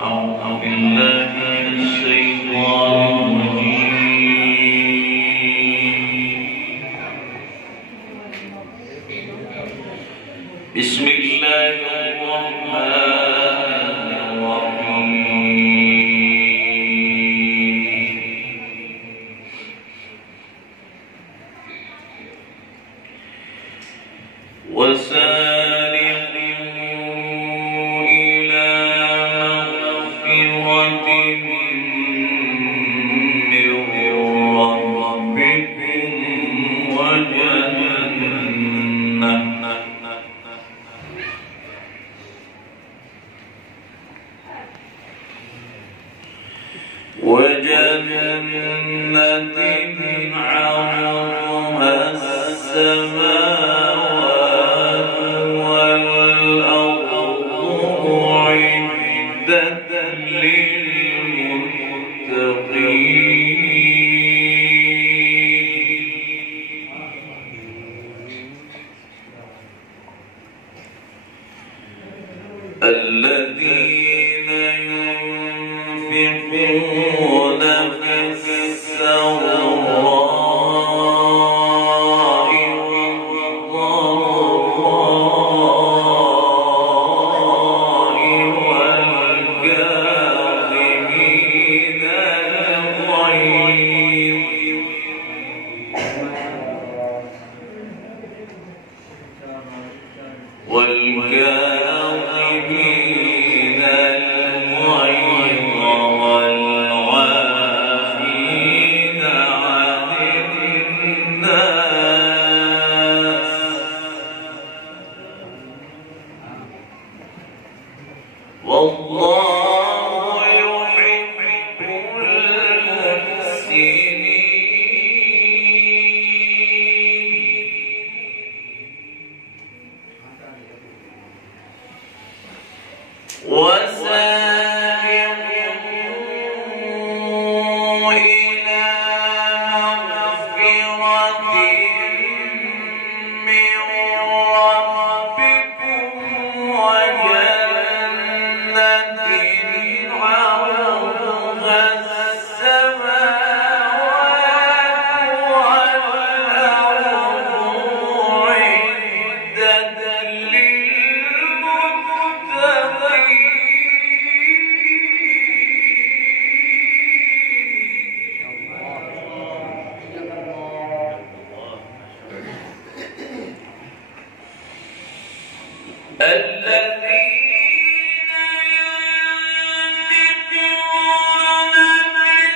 أعوذ بالله من الشيطان الرجيم. بسم الله الرحمن الرحيم. وجنة عرضها السماوات والأرض أعدت للمتقين الذين ينفقون في السراء والضراء والكاظمين الغيظ والعافين عن الناس والله يحب المحسنين وسارعوا إلى مغفرة من ربكم وجنة عرضها السماوات والأرض أعدت الذين ينفقون في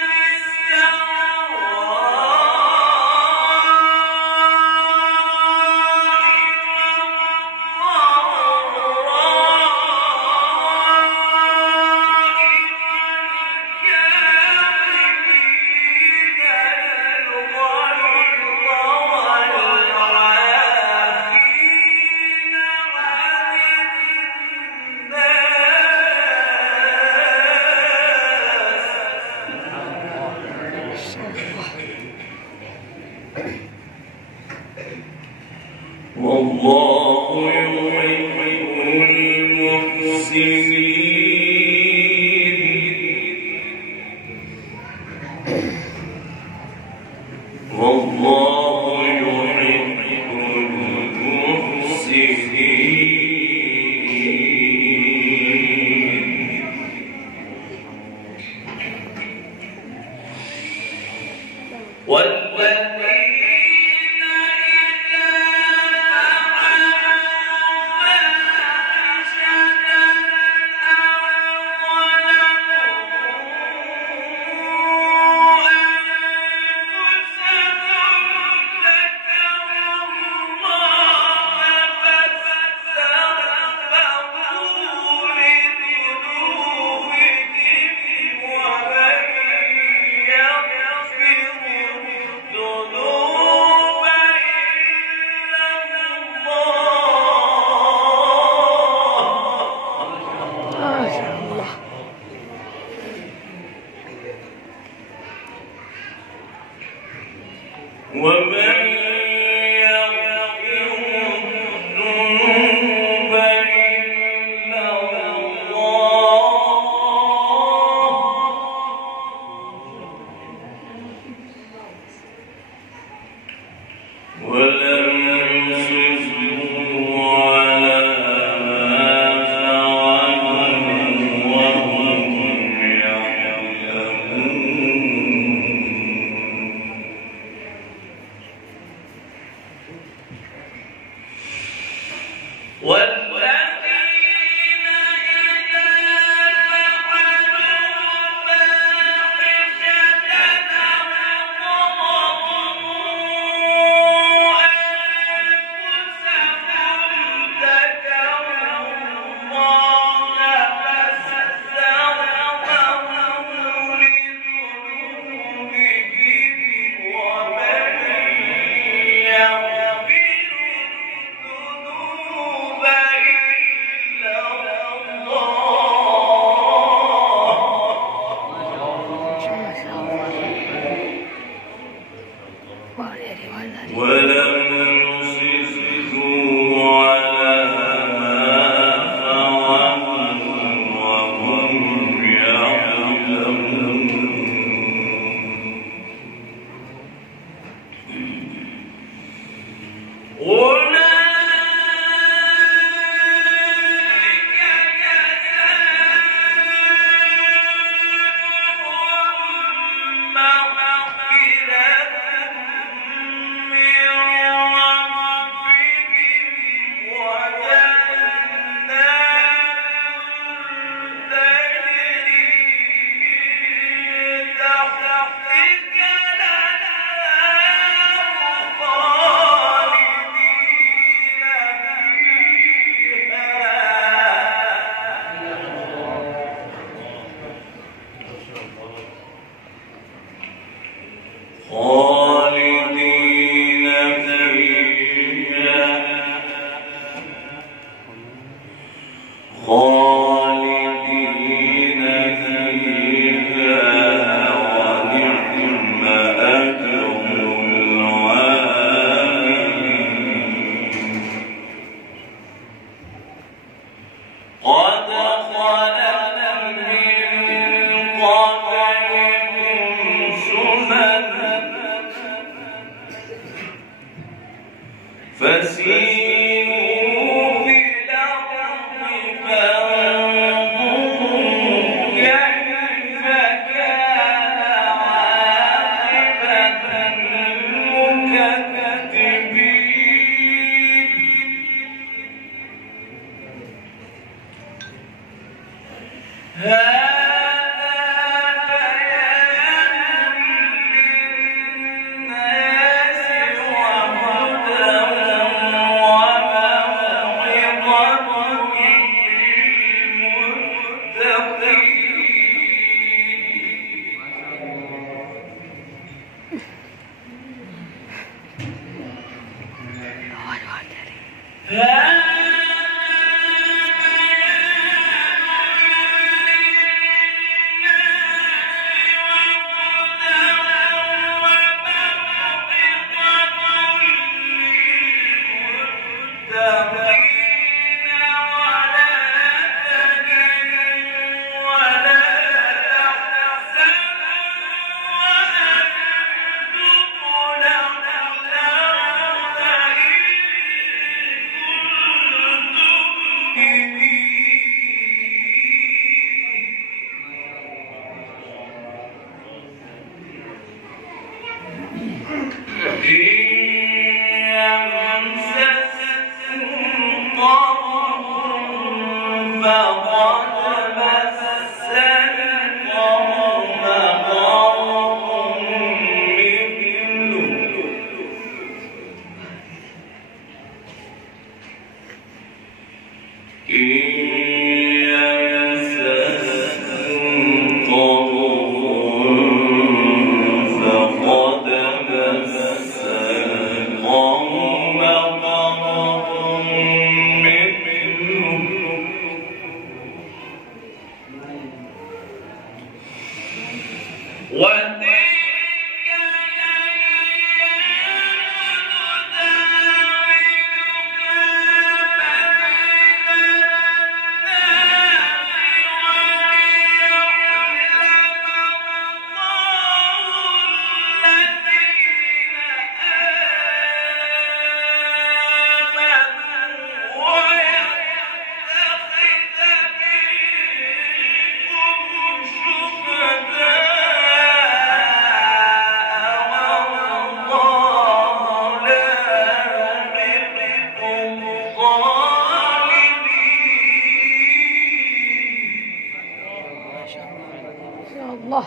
الله.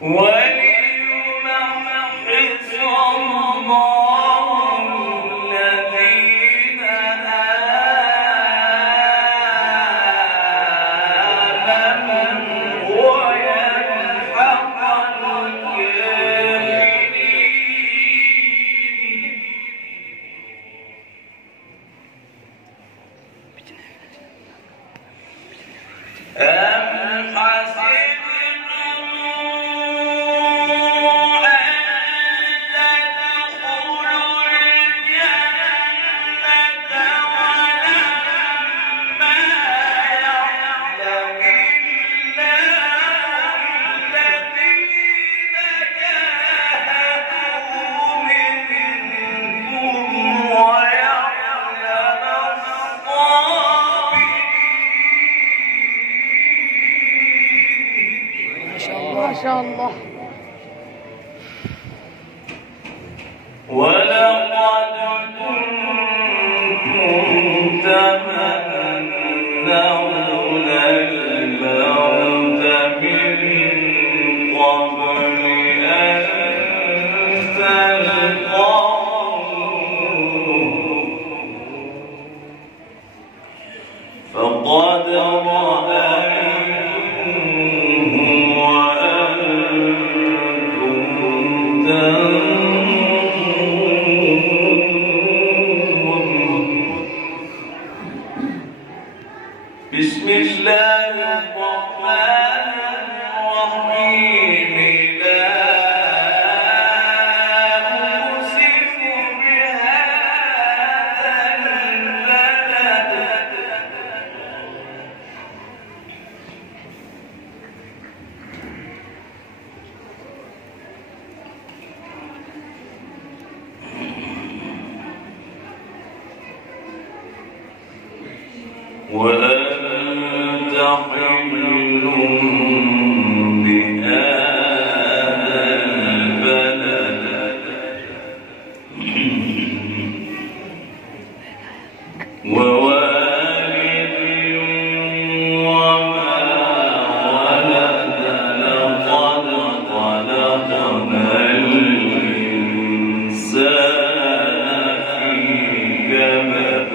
وليمحص الله الذين آمنوا ويمحق الكافرين. أم حسبتم أن تدخلوا الجنة ولما يعلم الله الذين جاهدوا منكم ويعلم الصابرين. ما شاء الله. ولقد كنتم تمنون الموت من قبل أن تلقوه فقد رأيتموه وأنتم تنظرون. بسم الله الرحمن الرحيم. لا أقسم بهذا البلد وأنت حل بهذا البلد ووالد وما ولد لقد خلقنا الإنسان في كبد.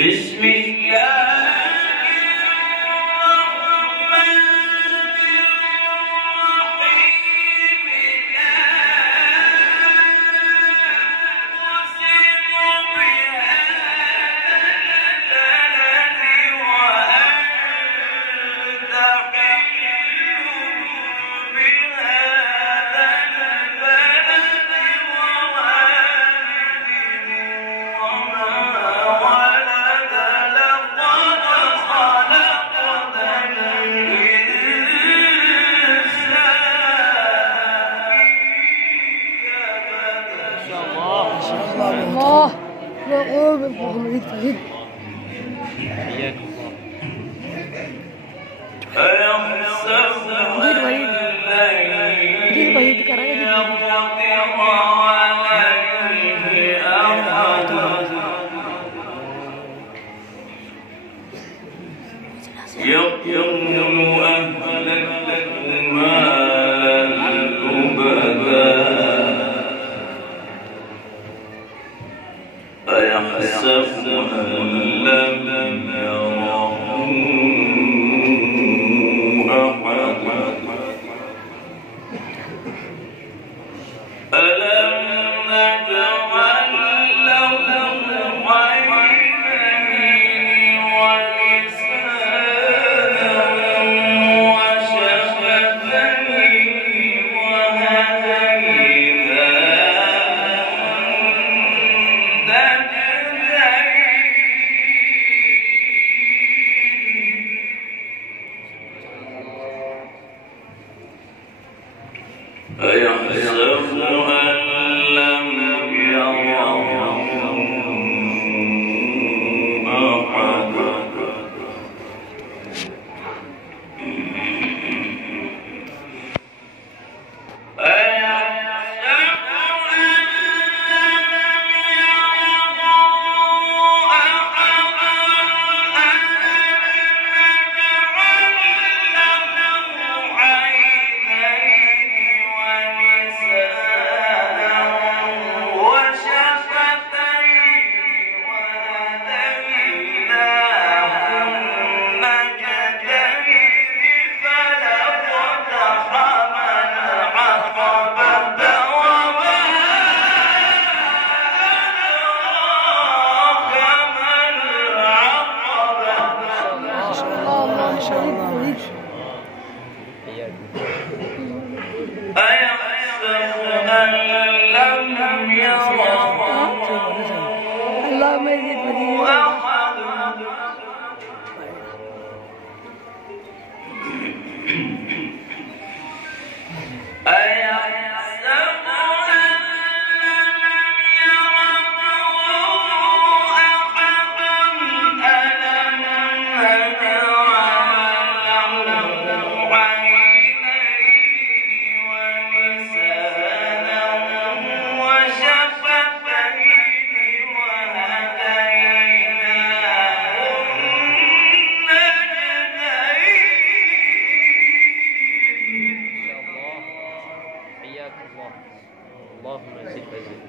بسم الله الرحمن الرحيم. لا أقسم بهذا البلد وأنت حل بهذا البلد ووالد وما ولد لقد خلقنا الإنسان في كبد. الله يقول بالفضل يجتهد. أيحسب أن لن يقدر عليه أحد يقول أهلكت مالا لبدا أيحسب أن لم يره أحد ألم نجعل له عينين ولسانا وشفتين وهديناه أيحسب أن لم يره أحد أيحسب أن لم أيحسب أن لم يره اللهم يزيد مدينة أحد أيحسب أن لم يره أحد ألم نجعل له عينين ولسانا وشفتين وهديناه النجدين. حياك الله. اللهم زد وزد.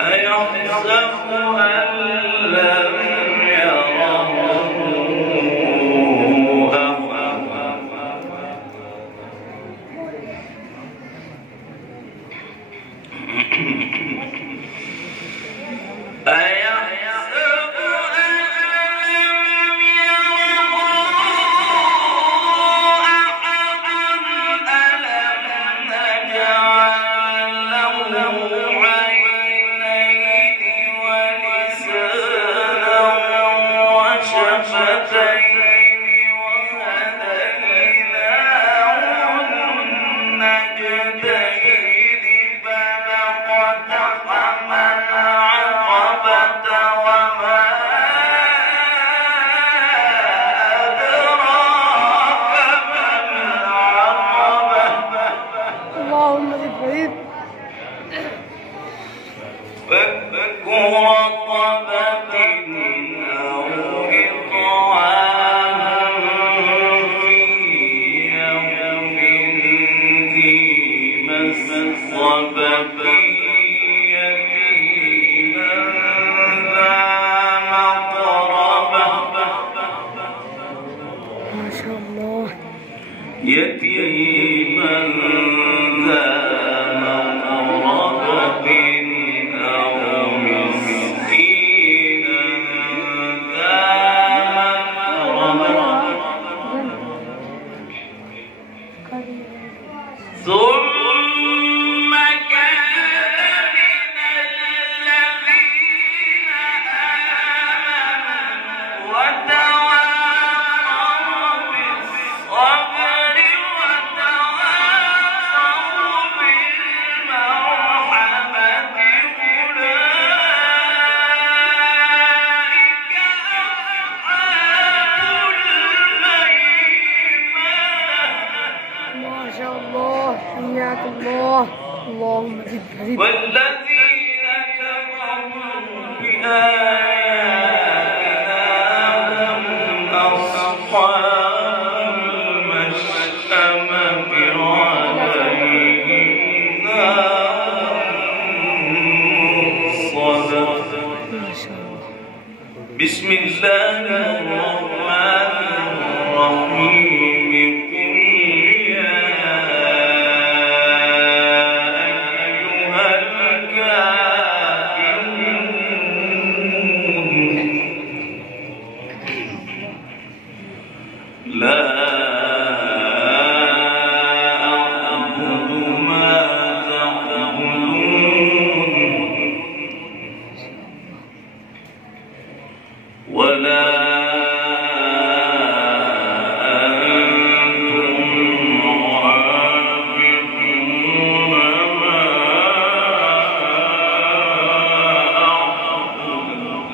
أيحسب أن لم يره أيحسب أن لم يره أحد ألم نجعل له عينين ولسانا وشفتين وهديناه النجدين فلقتحم العقبة وما أدراك ما العقبة اللهم زد مدينة فك رقبة أو إطعام في يوم ذي مسغبة يتيما ذا مقربة ما شاء الله يتيما ذا مقربة أو مسكينا ذا متربة ثم كان من الذين آمنوا وتواصوا بالصبر وتواصوا بالمرحمة أولئك أصحاب الميمنة ما شاء الله حياك الله اللهم زد مدينة والذين كفروا بآياتنا هم أصحاب المشأمة عليهم نار مؤصدة. ما شاء الله بسم الله الرحمن الرحيم قل يا أيها الكافرون لا أعبد ما تعبدون ولا أنتم عابدون ما أعبد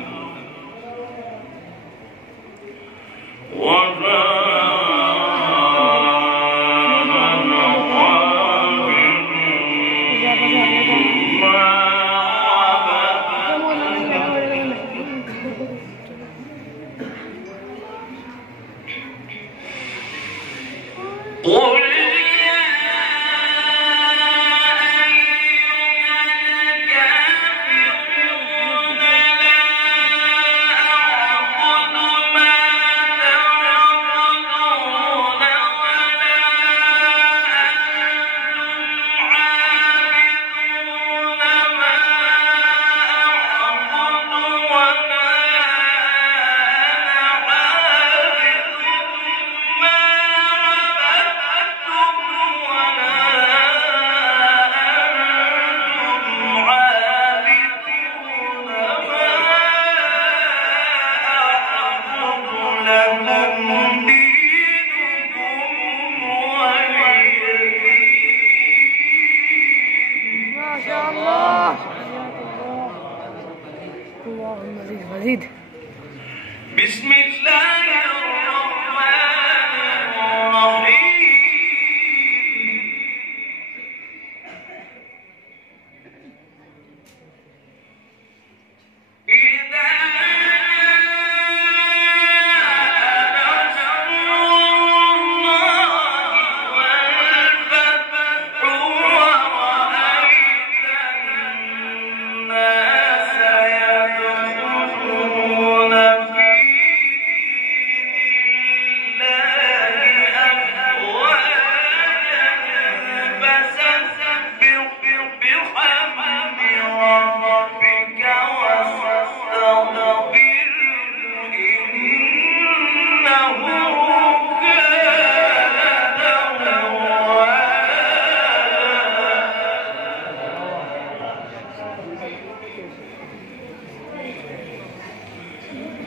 ولا أنا عابد ما قل يا أيها الكافرون لا أعبد ما تعبدون ولا أنتم عابدون ما أعبد ولا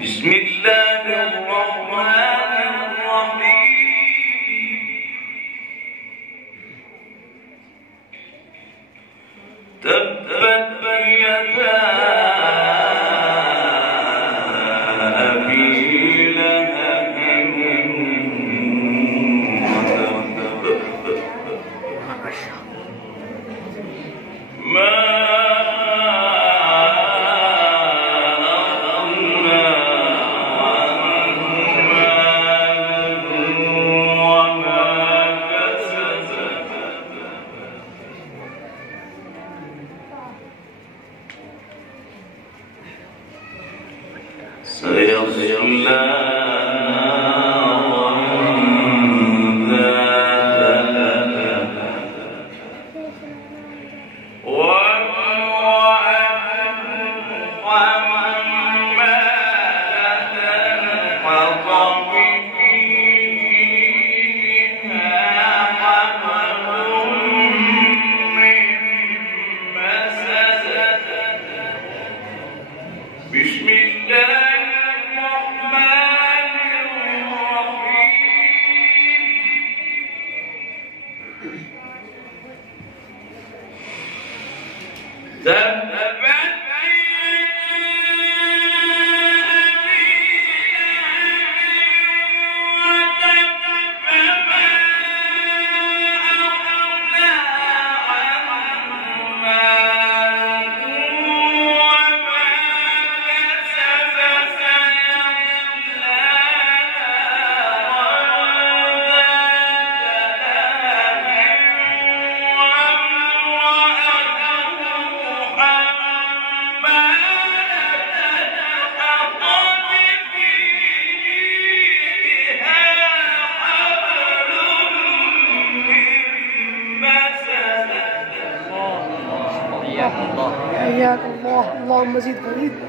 بسم الله الرحمن الرحيم تبت يدا أبي لهب ما سيصلى نارا ذات لهب وامرأته حمالة الحطب في جيدها حبل من مسد بسم الله حياك الله اللهم زد وزد